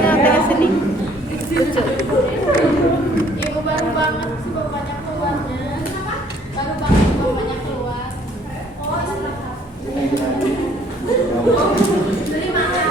tengok sini. Lucu. Ibu baru banget sih bapaknya keluarnya. Baru banget bapaknya keluar. Oh, istirahat. Beli makan.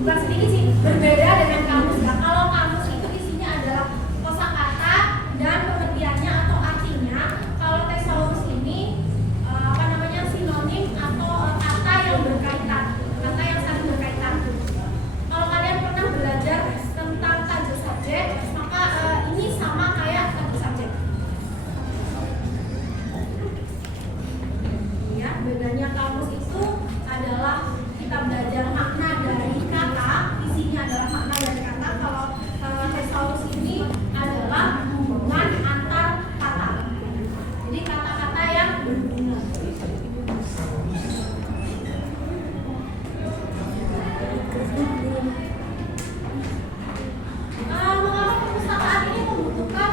Bukan sedikit sih, berbeda dengan kamus. Nah, kalau kamus itu isinya adalah kosakata dan pengertiannya atau artinya. Kalau tesaurus ini sinonim atau kata yang berkaitan, kata yang saling berkaitan. Kalau kalian pernah belajar tentang tajuk subjek, maka ini sama kayak tajuk subjek. Ya, bedanya kamus itu adalah kita belajar makna dari kata, isinya adalah makna dari kata. Kalau tesaurus ini adalah hubungan antar kata. Jadi kata-kata yang berhubungan. Mengapa perpustakaan ini membutuhkan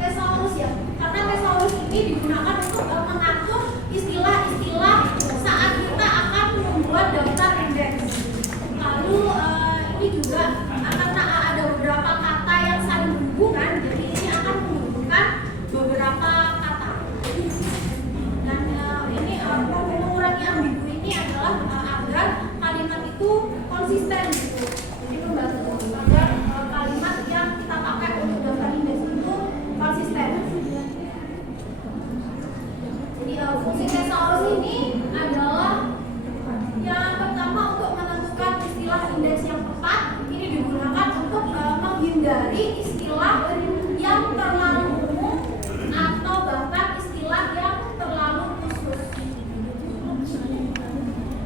tesaurus ya? Karena tesaurus ini digunakan untuk mengatur istilah-istilah saat kita akan membuat daftar indeks. Lalu ini juga karena ada beberapa kata yang saling berhubungan, jadi ini akan menghubungkan beberapa kata. Dan ini mengurangi ambigu ini adalah agar kalimat itu konsisten gitu. Jadi membantu agar kalimat yang kita pakai untuk daftar indeks itu konsisten. Jadi fungsi tesaurus ini adalah yang pertama untuk menentukan istilah indeks yang tepat. Ini digunakan untuk menghindari istilah yang terlalu umum atau bahkan istilah yang terlalu khusus.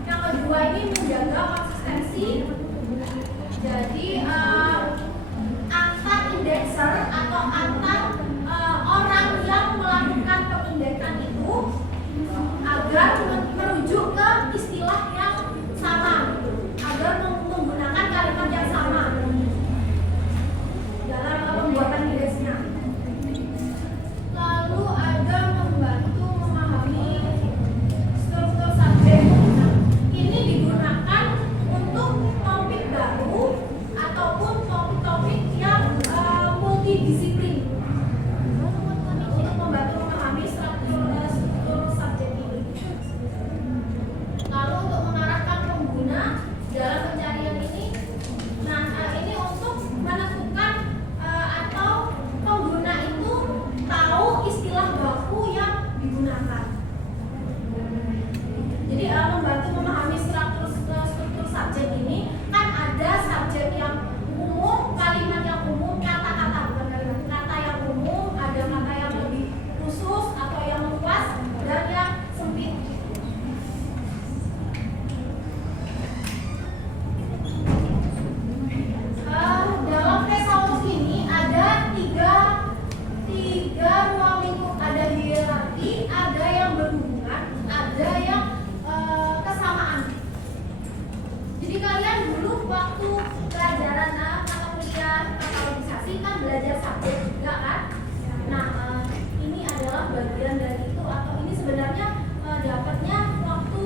Yang kedua ini menjaga konsistensi. Jadi antar indekser atau antar orang yang melakukan pengindeksan itu agar merujuk ke istilah yang sama, agar menggunakan kalimat yang sama dalam pembuatan indeksnya. Lalu ada membantu memahami struktur subjek. Ini digunakan untuk topik baru ataupun topik-topik yang multidisiplin, untuk membantu memahami struktur subjek ini. Lalu untuk mengarahkan pengguna dalam pencarian ini, ini untuk menentukan atau pengguna itu tahu istilah baku yang digunakan. Jadi membantu memahami struktur subjek ini, kan ada subjek yang umum, kalimat yang umum, kata-kata bukan kalimat, kata yang umum, ada kata yang lebih khusus atau yang luas dan yang sempit. Dalam tesaurus ini ada tiga ruang lingkup, ada hierarki, ada yang berhubungan, ada yang kesamaan. Jadi kalian dulu waktu pelajaran atau kuliah katalogisasi kan belajar subjek juga kan? Nah ini adalah bagian dari itu, atau ini sebenarnya dapatnya waktu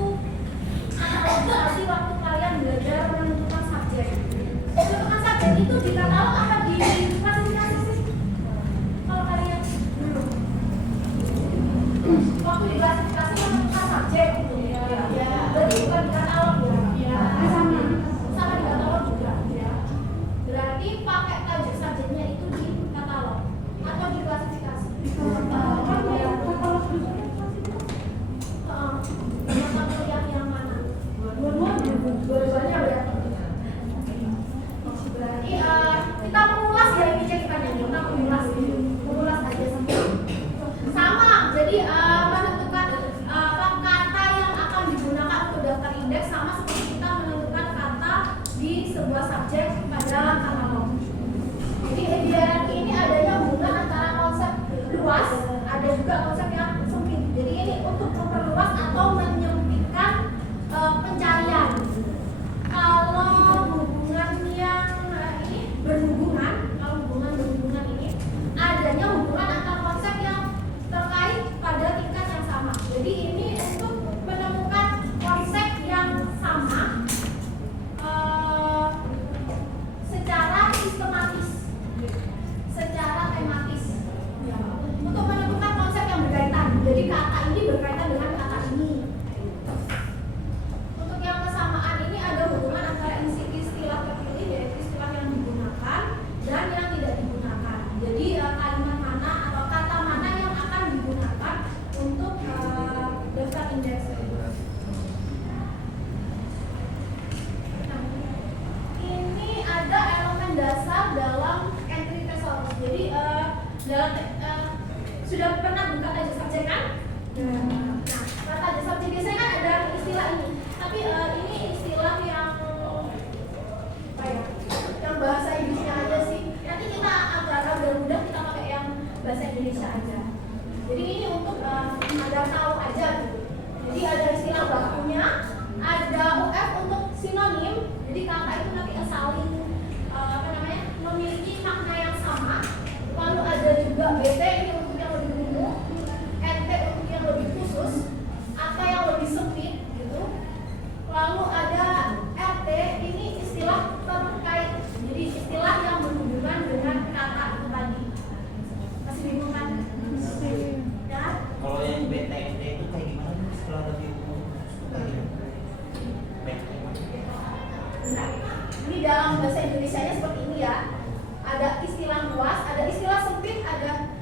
di dalam bahasa Indonesianya seperti ini ya. Ada istilah luas, ada istilah sempit, ada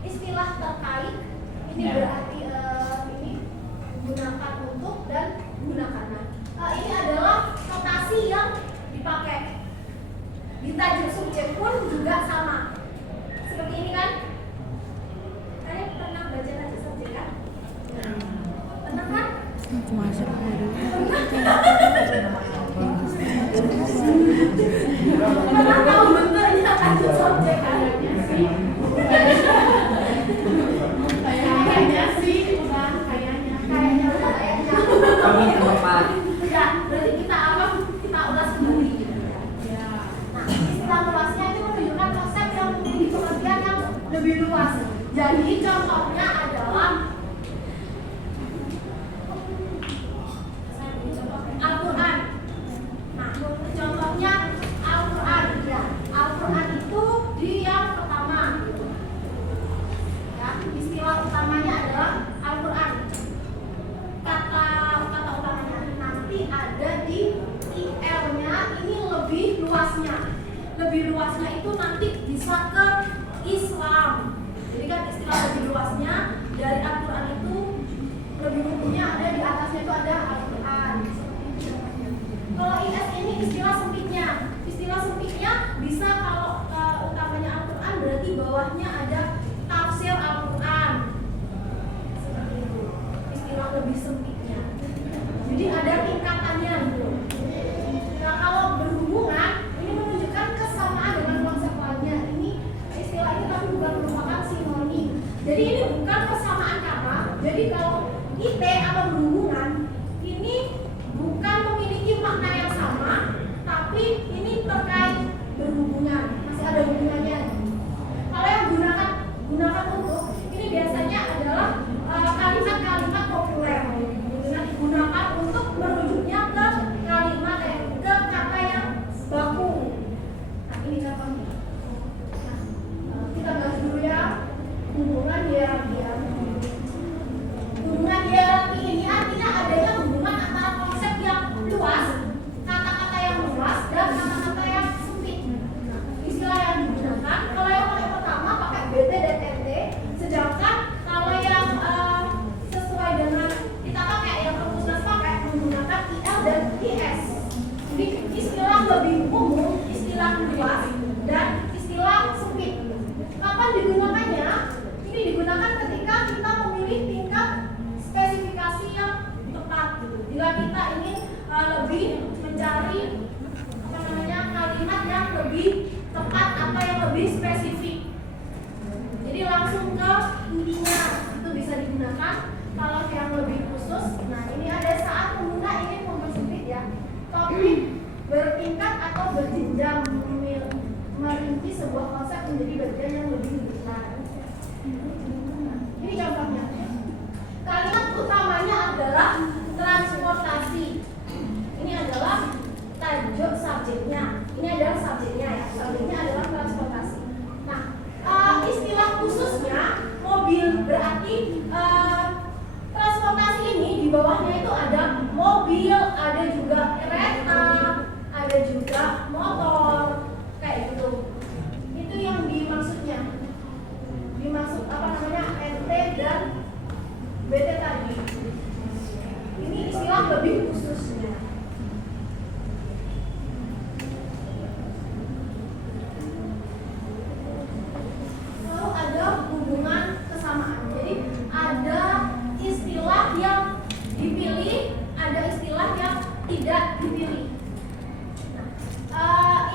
istilah terkait. Ini berarti ini gunakan untuk dan gunakan. Nah, ini adalah notasi yang dipakai. Di tajuk subjek pun juga sama. Seperti ini kan? Kalian pernah baca tajuk subjek kan? Pernah kan? Masuk Pernah tahu bentuknya tajuk subjek kan? Kayaknya sih, bukan kayaknya. Kayaknya udah kayaknya. Ya, berarti kita apa? Kita ulas kembali. Nah, istilah luasnya itu menunjukkan konsep yang memiliki pengertian yang lebih luas. Jadi contohnya adalah Al-Quran. Nah, contohnya Al-Quran ya. Al-Quran itu di yang pertama. Ya, istilah utamanya adalah Al-Quran. Kata utamanya nanti ada di IL-nya, ini lebih luasnya. Lebih luasnya itu nanti bisa ke Islam. Jadi kan istilah lebih luasnya dari Al-Quran itu lebih umumnya ada di atasnya itu ada Al-Quran. Kalau IS ini istilah sempitnya. Istilah sempitnya bisa kalau utamanya Al-Quran berarti bawahnya ada tafsir Al-Quran. Seperti itu. Istilah lebih sempitnya. Jadi ada tingkatannya gitu. Nah, kalau berhubungan ini menunjukkan kesamaan dengan konsep lainnya. Ini istilah ini tapi bukan merupakan sinonim. Jadi ini bukan persamaan kata. Jadi kalau IT atau berhubungan ini bukan memiliki makna yang sama, tapi ini terkait berhubungan, masih ada hubungannya. Kalau yang gunakan untuk ini biasanya adalah kalimat-kalimat populer dengan digunakan untuk merujuknya ke kalimat ke kata yang baku. Nah, ini contohnya. Nah, kita bahas dulu ya hubungan hierarki. Hubungan hierarki ini artinya adanya hubungan antara konsep yang luas, kata-kata yang luas, dan kata-kata yang sempit. Istilah yang digunakan, kalau yang paling pertama pakai BT dan MT, sedangkan kalau yang sesuai dengan kita pakai yang perpusnas pakai menggunakan IL dan IS. Jadi istilah lebih umum, istilah luas, dan istilah sempit. Kapan digunakannya? Ini digunakan ketika kita memilih tingkat spesifikasi yang tepat gitu. Jika kita ingin lebih mencari kalimat yang lebih tepat atau yang lebih spesifik. Jadi langsung ke intinya itu bisa digunakan. Kalau yang lebih khusus, nah ini ada saat pengguna ingin mempersempit ya. Topik bertingkat atau berjenjang merinci sebuah konsep menjadi bagian yang lebih besar. Ini contohnya. Kalimat utamanya adalah transportasi. Ini adalah tajuk subjeknya. Ini adalah subjeknya ya. Subjeknya adalah transportasi. Nah, istilah khususnya mobil berarti transportasi ini di bawahnya itu ada mobil, ada juga kereta, ada juga motor, kayak gitu. Itu yang dimaksudnya. Dimaksud NT dan BT tadi. Ini istilah lebih khususnya. Lalu ada hubungan kesamaan. Jadi ada istilah yang dipilih, ada istilah yang tidak dipilih.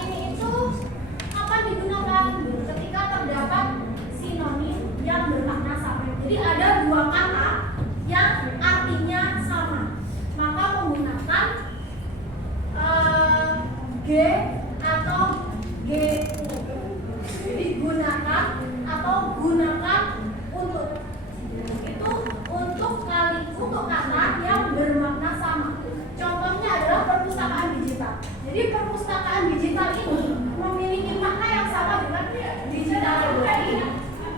Ini itu kapan digunakan? Ketika terdapat sinonim yang bermakna sama. Jadi ada dua kata yang artinya sama, maka menggunakan G atau GU. Jadi gunakan atau gunakan untuk. Itu untuk kata yang bermakna sama. Contohnya adalah perpustakaan digital. Jadi perpustakaan digital ini memiliki makna yang sama dengan digital library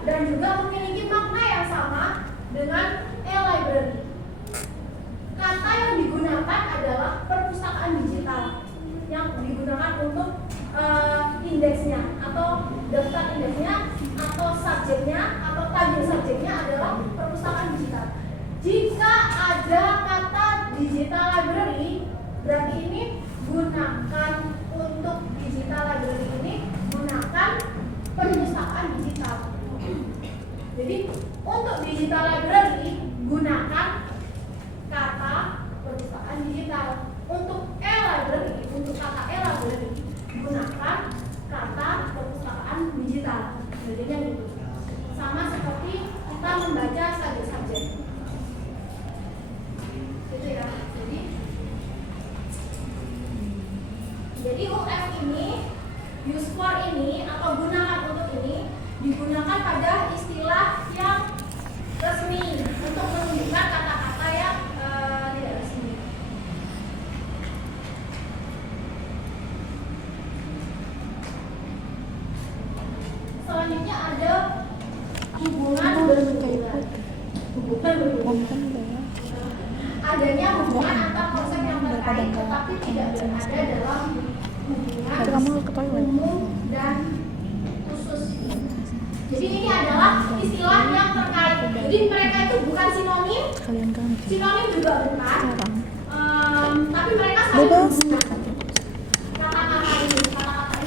dan juga memiliki makna yang sama dengan e-library. Kata yang digunakan adalah perpustakaan digital yang digunakan untuk indeksnya atau daftar indeksnya atau subjeknya atau tajuk subjeknya adalah perpustakaan digital. Jika ada kata digital library, berarti ini gunakan untuk digital library ini gunakan perpustakaan digital. Jadi untuk digital library gunakan kata perpustakaan digital. Untuk e-library, untuk kata e-library gunakan kata perpustakaan digital. Jadinya gitu. Sama seperti kita membaca subjek-subjek. Gitu ya. Jadi UF ini, use for ini atau gunakan untuk ini digunakan pada istilah yang resmi untuk menunjukkan kata-kata yang tidak resmi. Selanjutnya ada hubungan berhubungan. Adanya hubungan antar konsep yang terkait tetapi tidak berada dalam hubungan umum dan khusus. Jadi ini adalah istilah yang terkait. Jadi mereka itu bukan sinonim, sinonim juga bukan, tapi mereka saling berhubungan. Kata-kata ini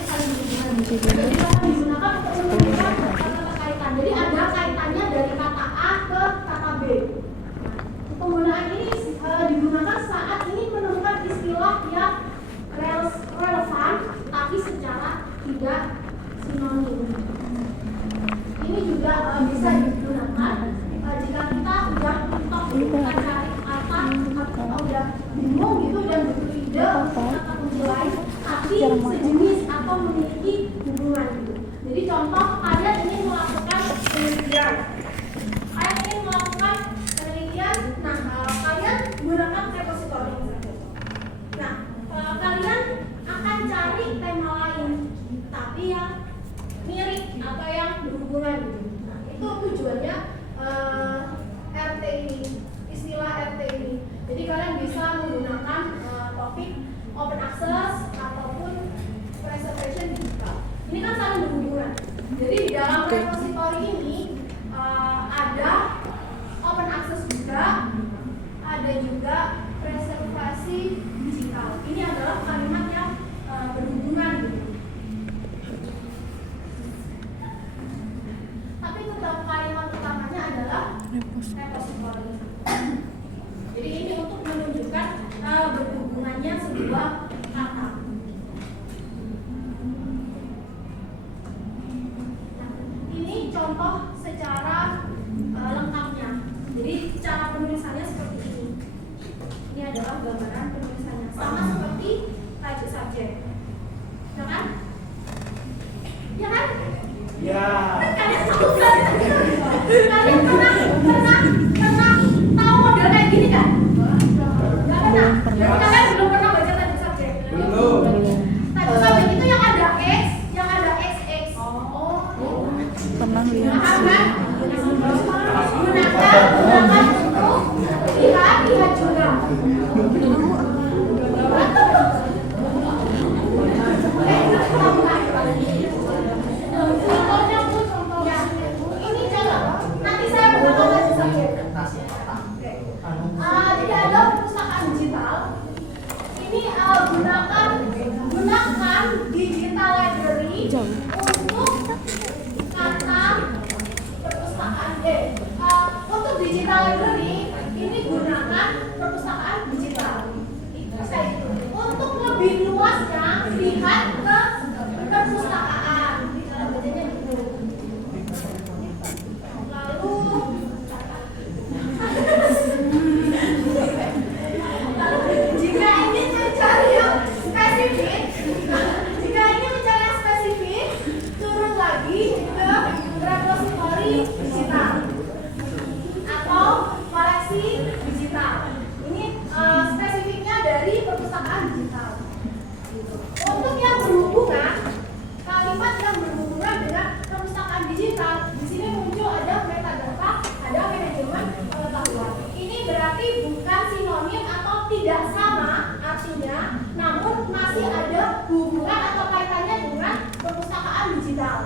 saling berhubungan. Jadi mereka digunakan untuk menunjukkan keterkaitan. Jadi ada kaitannya dari kata A ke kata B. Penggunaan ini digunakan saat ingin menemukan istilah yang relevan tapi secara tidak sinonim. Ini juga bisa digunakan jika kita udah kita cari kata atau kita udah bingung gitu dan butuh ide kata kunci lain tapi sejenis atau memiliki hubungan gitu. Jadi contoh kalian ingin melakukan penelitian. Nah, kalian gunakan repository. Nah, kalian akan cari tema lain, tapi yang mirip atau yang berhubungan. Nah, itu tujuannya RT ini, istilah RT ini. Jadi kalian bisa menggunakan topik open access ataupun preservation digital. Ini kan saling berhubungan. Jadi di dalam repository ini ada open access juga, ada juga preservasi digital. Ini adalah kalimat yang berhubungan gitu. Tapi tetap kalimat utamanya adalah repository. Jadi ini untuk menunjukkan berhubungannya sebuah kata. Nah, ini contoh secara lengkapnya. Jadi cara penulisannya seperti ini. Ini adalah gambaran penulisannya. Sama seperti tajuk subjek. Ya kan? Ya kan? Ya. Kalian tahu kan? Kalian pernah tahu model kayak gini kan? Enggak pernah. Jadi kalian belum pernah baca tajuk subjek. Belum. Tajuk subjek itu yang ada X, yang ada XX. Oh. Pernah lihat Gunakan untuk lihat juga. Ini contoh. Nanti saya bakal kasih subjek. Jadi ada perpustakaan digital. Ini gunakan digital library untuk kata perpustakaan untuk digital library ini gunakan perpustakaan digital. Untuk lebih luasnya lihat ke perpustakaan. Bacanya gitu. Lalu jika ingin mencari yang spesifik, turun lagi ke repository digital atau koleksi digital. Ini spesifiknya dari perpustakaan digital. Untuk yang berhubungan, kalimat yang berhubungan dengan perpustakaan digital, di sini muncul ada metadata, ada manajemen pengetahuan. Ini berarti bukan sinonim atau tidak sama arti aslinya, namun masih ada hubungan atau kaitannya dengan perpustakaan digital.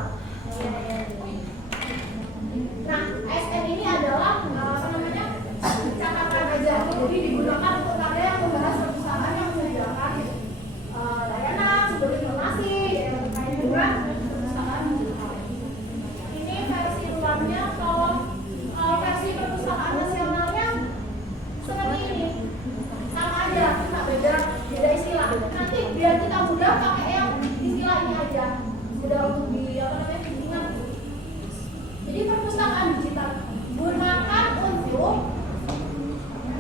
Nah, ASN ini adalah catatan aja, jadi digunakan untuk karya yang membahas perpustakaan yang menyediakan layanan sumber informasi yang terkait dengan perpustakaan digital. Ini versi luarnya. Kalau versi perpustakaan nasionalnya seperti ini, sama aja, nggak beda istilah. Nanti biar kita mudah pakai yang istilah ini aja, mudah untuk diingat. Jadi perpustakaan digital gunakan untuk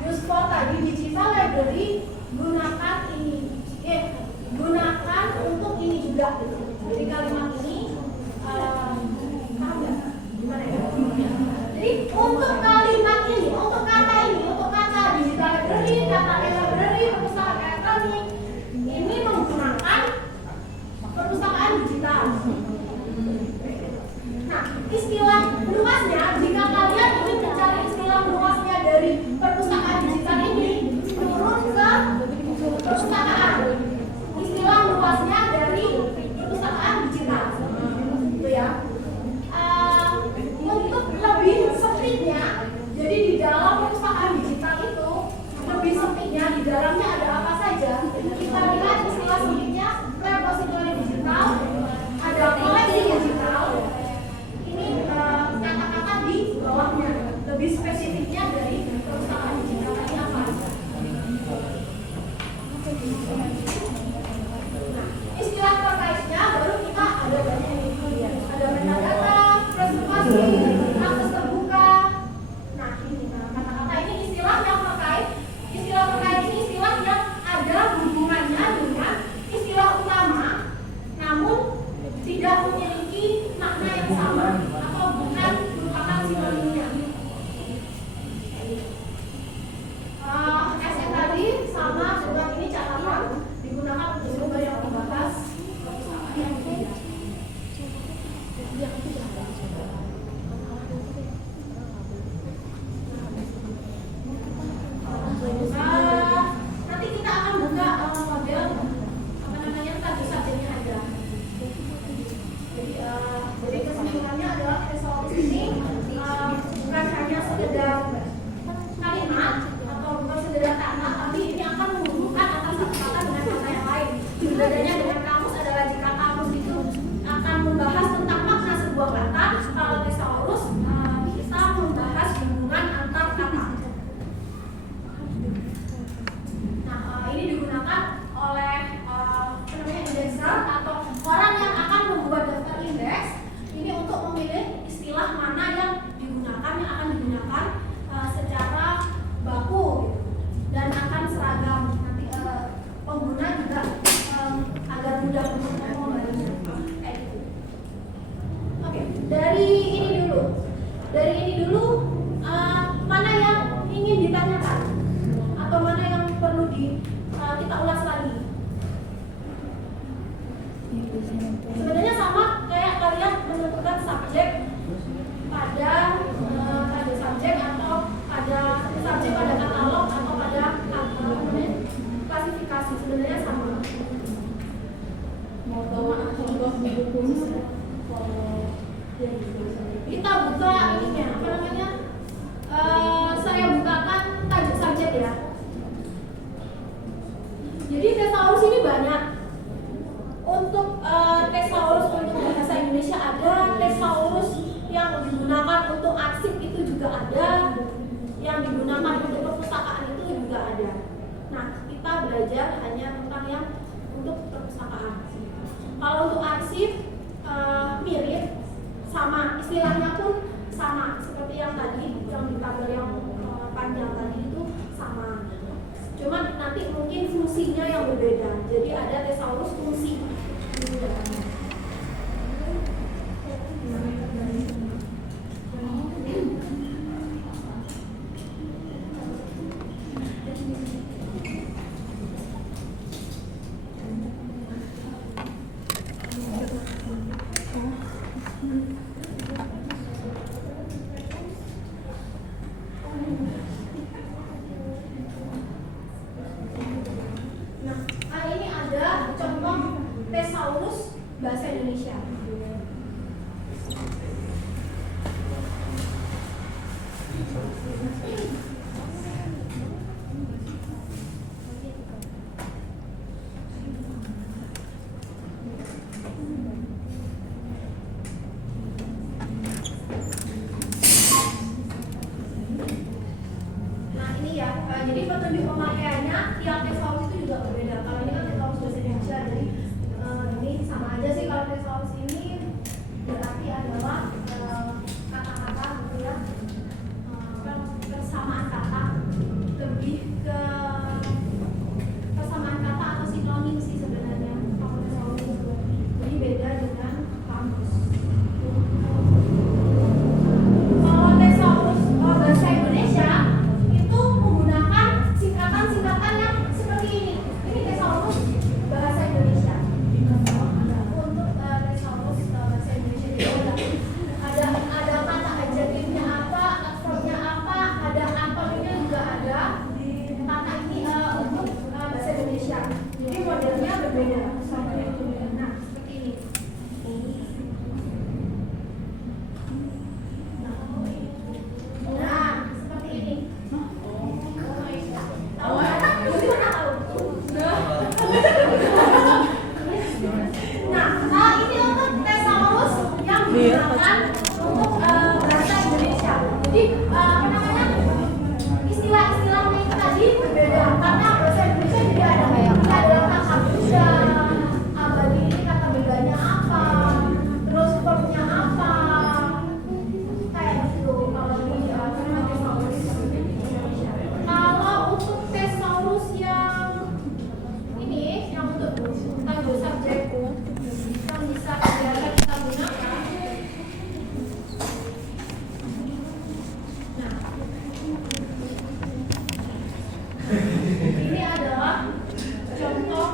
USPO tadi, digital library, gunakan ini, gunakan untuk ini juga. Jadi kalimat ini paham nggak? Gimana ya? Jadi untuk kalimat ini, untuk kata ini, untuk kata digital library, kata library, perpustakaan elektronik, ini menggunakan perpustakaan digital. Nah, istilah luasnya, jika kalian ingin mencari istilah luasnya dari perpustakaan digital ini, turun ke perpustakaan. Istilah luasnya dari perpustakaan digital, gitu ya. Untuk lebih sempitnya, jadi di dalam perpustakaan digital itu lebih sempitnya, di dalamnya ada apa saja. Kita lihat istilah sempitnya, repository digital, ada koleksi digital. Ini kata-kata di bawahnya, lebih spesifiknya dari perpustakaan digital ini apa? Nah, istilah terkaitnya baru kita ada banyak ini, ada metadata, preservasi, akses terbuka. Nah, ini kata-kata ini istilah yang terkait. Istilah terkait ini istilah yang ada hubungannya dengan istilah utama, namun tidak memiliki makna yang sama atau bukan merupakan sinonimnya. SM tadi sama dengan ini catatan digunakan untuk sumber yang dibahas. Nanti kita akan buka model tajuk subjeknya aja. Jadi kesimpulannya adalah thesaurus ini bukan hanya sekedar kalimat atau bukan sekedar kata, tapi ini akan menghubungkan antara satu kata dengan kata yang lain. Bedanya dengan kamus adalah jika kamus itu akan membahas tentang makna sebuah kata, kalau thesaurus kita membahas hubungan antar kata. Nah, ini digunakan oleh indexer atau orang yang akan membuat daftar indeks ini untuk memilih istilah mana yang digunakan, yang akan digunakan secara baku dan akan seragam. Nanti pengguna juga agar mudah untuk membacanya kayak gitu. Oke, dari ini dulu mana yang ingin ditanyakan atau mana yang perlu kita ulas lagi. Sebenarnya sama kayak kalian menentukan subjek pada subjek atau pada subjek pada katalog atau pada klasifikasi, sebenarnya sama. Kita buka ininya, apa namanya? Saya bukakan tajuk subjek ya. Jadi thesaurus ini banyak. Untuk thesaurus untuk bahasa Indonesia ada, thesaurus yang digunakan untuk arsip itu juga ada, yang digunakan untuk perpustakaan itu juga ada. Nah, kita belajar hanya tentang yang untuk perpustakaan. Kalau untuk arsip mirip, sama istilahnya pun sama seperti yang tadi, yang di tabel yang panjang tadi itu sama. Cuman nanti mungkin fungsinya yang berbeda. Jadi ada thesaurus fungsi. Nah, bahasa Indonesia. Nah ini ya, jadi petunjuk pemakaiannya tiap tesaurus itu juga berbeda. Kalau ini kan tesaurus bahasa Indonesia, jadi ini sama aja sih. Kalau tesaurus ini berarti adalah kata-kata gitu ya, persamaan kata, lebih ke persamaan kata atau sinonim sih sebenarnya. Kalau tesaurus itu jadi beda dengan kamus. Kalau tesaurus bahasa Indonesia itu menggunakan singkatan-singkatan yang seperti ini. Ini tesaurus bahasa Indonesia. Untuk tesaurus bahasa Indonesia itu ada kata adjektifnya apa, adverbnya apa, ada antonimnya juga ada. Kata ini untuk bahasa Indonesia. Jadi modelnya berbeda. Nah, seperti ini. Nah, seperti ini. Tahu nggak? Mesti pernah tahu. Nah, ini untuk tesaurus yang digunakan untuk bahasa Indonesia. Jadi apa namanya? Istilah-istilahnya itu tadi berbeda karena bahasa Indonesia jadi ada kata benda, abadi ini kata bedanya apa, terus verbnya apa, kayak gitu. Kalau di tesaurus Indonesia. Kalau untuk tesaurus yang ini, yang untuk tanggal subjek yang bisa biasa kita gunakan. Nah, ini adalah contoh.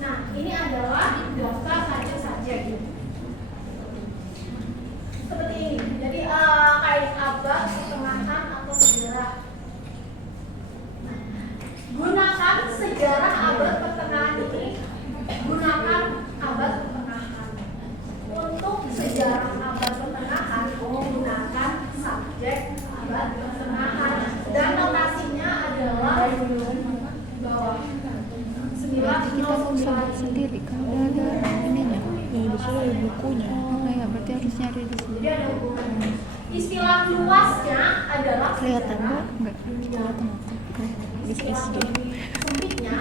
Nah, ini adalah daftar subjek-subjek. Seperti ini. Jadi kayak abad, pertengahan atau sejarah. Gunakan sejarah abad pertengahan ini. Gunakan abad pertengahan. Untuk sejarah abad pertengahan, menggunakan subjek abad pertengahan. Dan notasinya adalah bawah. Berarti kita nggak usah buat sendiri kan udah ada ininya. Ya di sini ada bukunya. Oh ya, berarti harus nyari di sini. Jadi ada hubungannya. Istilah luasnya adalah Kelihatan sejarah. nggak? Nggak kelihatan apa? Di Istilah SD. sempitnya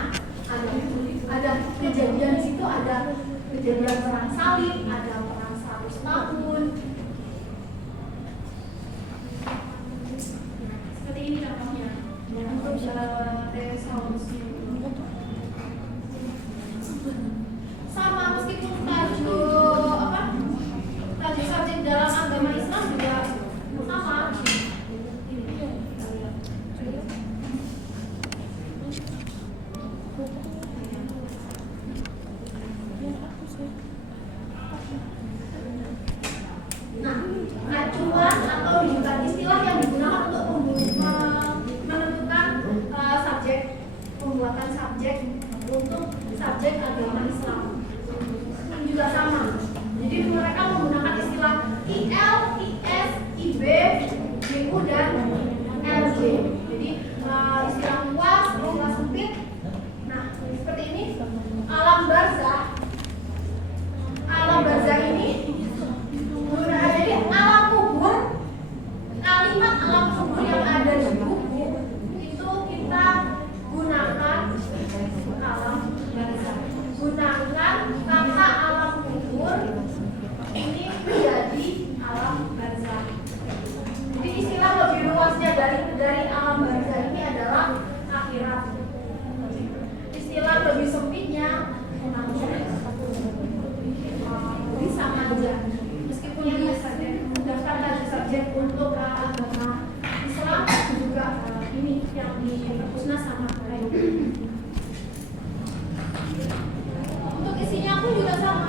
ada kejadian di situ, ada kejadian perang salib, ada perang 100 tahun. Seperti ini contohnya. Untuk tesaurus sama, meskipun tajuk subjek dalam agama Islam juga sama. Nah, acuan atau rujukan istilah yang digunakan untuk menentukan subjek, pembuatan subjek untuk subjek agama Islam juga sama. Jadi mereka menggunakan istilah IL, IS, IB, GU dan LJ. Jadi istilah luas, istilah sempit. Nah, seperti ini. Alam barzah. Alam barzah ini jadi alam kubur. Kalimat alam kubur yang ada di buku itu kita gunakan alam barzah. Gunakan kata alam kubur ini menjadi alam barzah. Jadi istilah lebih luasnya dari alam barzah ini adalah akhirat. Istilah lebih sempitnya jadi sama aja. Meskipun ini daftar subjek untuk agama Islam juga ini yang di Perpusnas sama. Untuk isinya pun juga sama.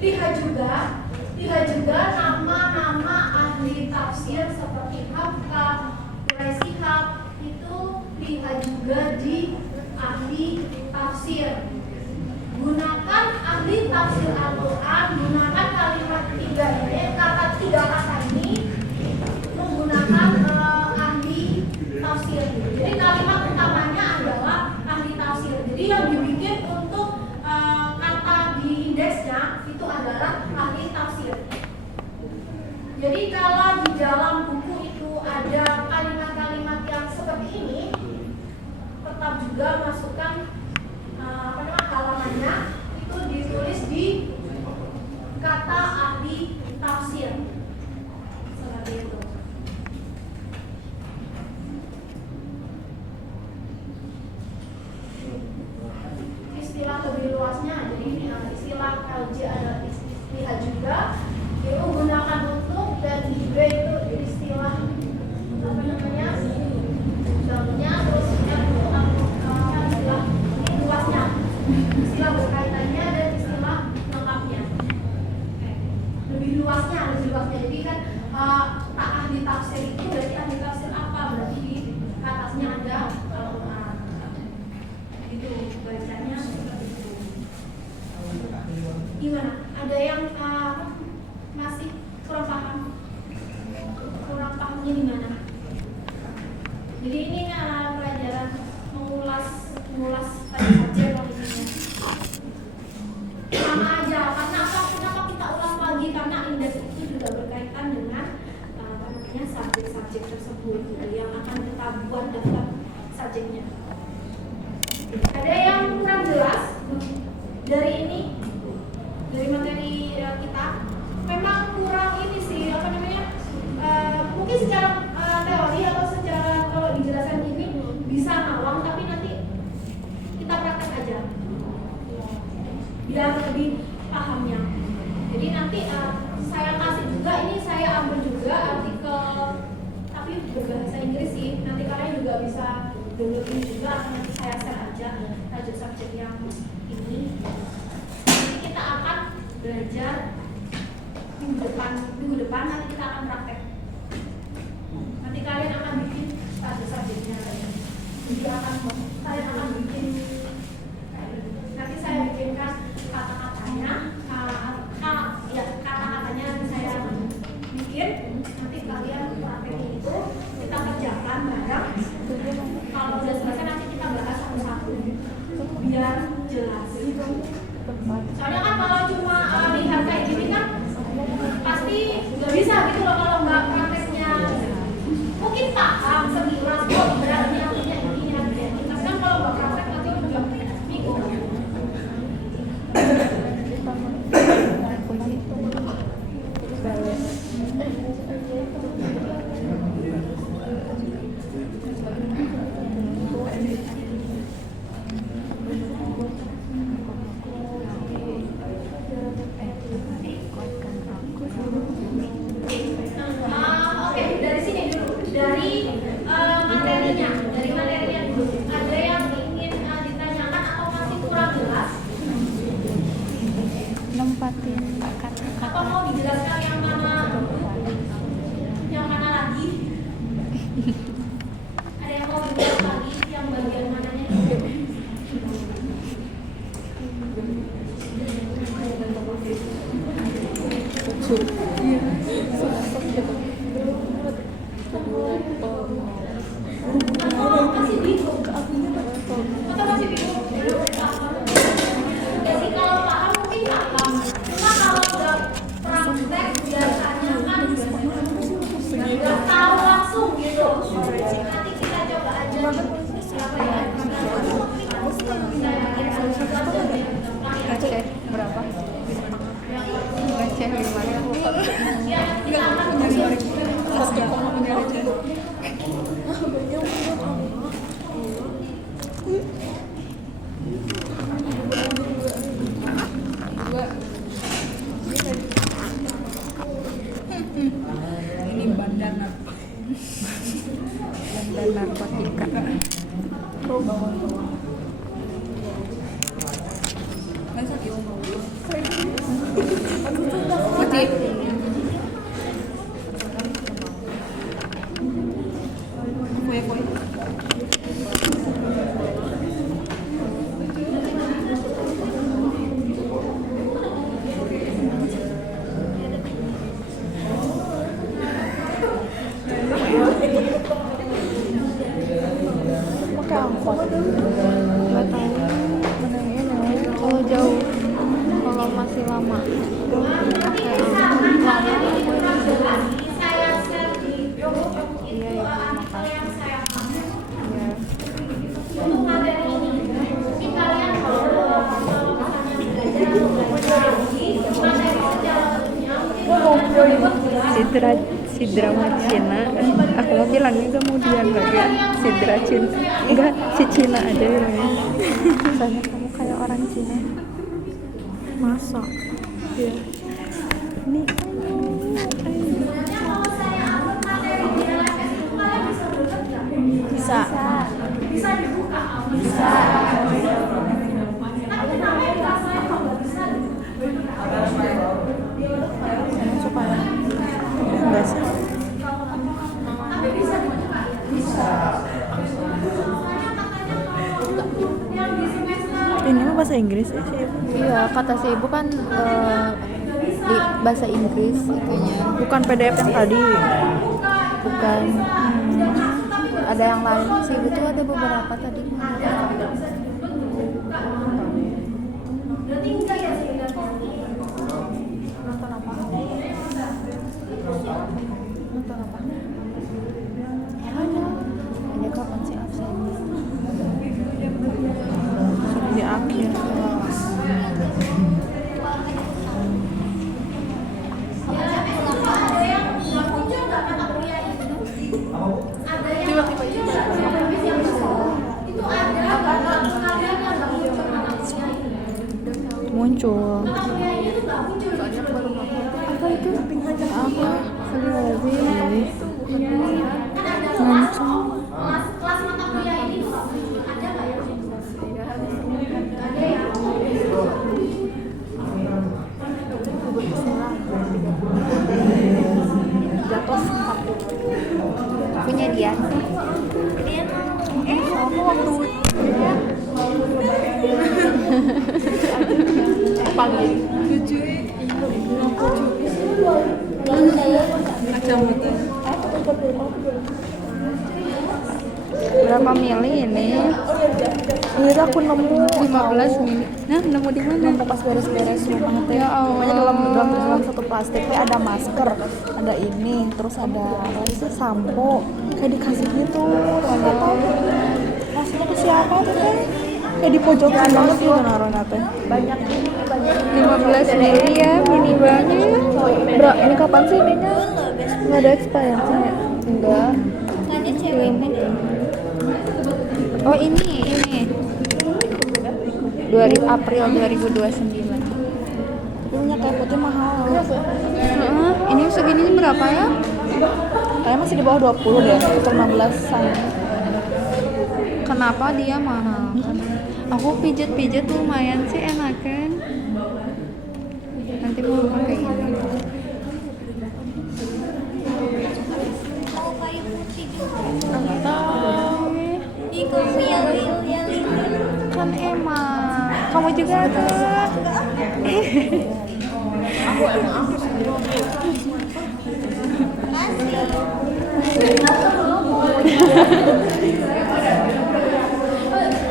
Lihat juga nama-nama ahli tafsir seperti Hafkah, Quraisy Shihab, itu lihat juga di ahli tafsir. Gunakan ahli tafsir Al-Quran, gunakan kalimat tiga kata ini menggunakan ahli tafsir. Jadi kalimat utamanya adalah ahli tafsir. Jadi yang dibikin untuk kata di indeksnya itu adalah ahli tafsir. Jadi kalau di dalam buku itu ada kalimat-kalimat yang seperti ini, tetap juga masukkan halamannya itu ditulis di kata ahli tafsir seperti itu. Istilah lebih luasnya, jadi ini istilah LJ adalah istilah juga, yaitu gunakan untuk, dan IG itu istilah apa namanya jamnya, terus istilah ini luasnya, istilah berkaitannya dan istilah lengkapnya. Lebih luasnya. Jadi kan tak ahli tafsir itu berarti ahli tafsir apa? Berarti di atasnya ada Al-Quran. Itu bacanya seperti itu. Gimana? Ada yang masih kurang paham? Kurang pahamnya di mana? Jadi ini pelajaran mengulas tadi saja intinya. Sama aja. Kenapa kita ulang lagi? Karena indeks itu juga berkaitan dengan subjek-subjek tersebut yang akan kita buat daftar subjeknya. Ada yang kurang jelas dari ini, dari materi kita? Memang kurang ini sih, mungkin secara teori atau secara kalau dijelaskan ini bisa ngawang, tapi nanti kita praktek aja biar lebih pahamnya. Jadi nanti saya kasih juga, ini saya ambil juga artikel tapi berbahasa Inggris sih, nanti kalian juga bisa download ini juga, atau nanti saya share aja tajuk subjek yang ini. Nanti kita akan belajar minggu depan nanti kita akan praktek. Nanti kalian akan bikin tajuk subjeknya, jadi kalian akan bikin, nanti saya bikinkan kata-katanya, kata-katanya nanti saya bikin, nanti kalian praktekin itu, kita kerjakan bareng. Kalau udah selesai nanti kita bahas satu-satu biar jelas. Soalnya kan kalau cuma lihat kayak gini kan pasti nggak bisa gitu loh kalau nggak prakteknya. Mungkin paham sekilas kok berarti artinya ini. Tapi kan kalau nggak praktek nanti juga bingung. Tahu langsung gitu. Pakai angkot. Nggak tahu. Kalau jauh, kalau masih lama, pakai angkot lama. Saya share di YouTube Iya, itu Ibu, artikel yang saya pakai Iya. untuk materi ini. Mungkin kalian kalau misalnya belajar lagi materi secara umumnya Si drama Cina, aku mau bilangnya gak mau dia lagi si drama Cina, enggak si Cina aja bilangnya. Soalnya kamu kayak orang Cina. Masak. Iya. Nih. sebenarnya kalau saya upload materi di LMS itu kalian bisa download nggak? Bisa. Bisa dibuka. Bisa. Tapi namanya nggak saya kok nggak bisa. Emang suka ya? Enggak sih. Tapi bisa dibuka ya. Bisa. Soalnya katanya kalau yang di semester Ini mah bahasa Inggris ya sih. Iya, kata si ibu kan di bahasa Inggris itunya. Bukan PDF yang tadi. Bukan. Ada yang lain sih, itu ada beberapa tadi. berarti enggak ya sih enggak. Nonton apa? Nonton apa? Ada kapan sih absen? Di akhir. Ada yang nggak muncul nggak mata kuliah itu? Ada yang nggak muncul nggak? Itu ada nggak kalian yang nggak muncul mata kuliah itu? Muncul. Mata kuliah itu nggak muncul. Apa itu? Apa? Kan ada kelas mata kuliah ini nggak muncul. Ada nggak ya? Ada ya. Jatuh. Punya dia. Aku waktu pagi. Berapa mili ini? Ini aku nemu 15 mili. Nah, nemu di mana? nemu pas beres-beres rumah teh. Ya Allah. Pokoknya dalam satu plastik teh ada masker, ada ini, terus ada apa sih sampo, kayak dikasih gitu. Nggak tahu maksudnya ke siapa tuh teh? Kayak di pojokan banget gitu naruhnya teh. Banyak 15 mili ya, mini banget. Bro, ini kapan sih ininya? Nggak ada expirednya? Enggak. Oh ini 2 April 2029. Tapi minyak kayu putih mahal. Ini segini berapa ya? Kayaknya masih di bawah 20 deh, untuk 16-an. Kenapa dia mahal? Aku pijet-pijet lumayan sih enakan. Nanti mau pakai ini. Mau kayu putih juga. Nggak tahu. Ih, kamu yang Kan emang kamu juga ada.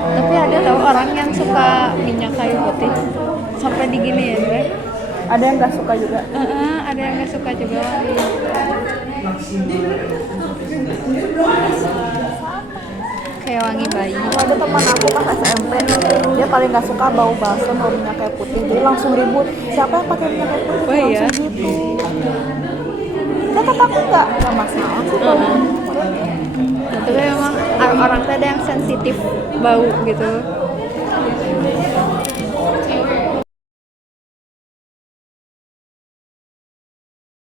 Tapi ada tau orang yang suka minyak kayu putih sampai diginiin deh. Ada yang nggak suka juga. Ada yang nggak suka juga. Kayak wangi bayi. Ada teman aku pas SMP, dia paling nggak suka bau balsam atau minyak kayu putih, jadi langsung ribut. Siapa yang pakai minyak kayu putih? Oh iya? Langsung gitu. Nah, kata aku nggak masalah sih bau. Tapi memang orang tuh ada yang sensitif bau gitu.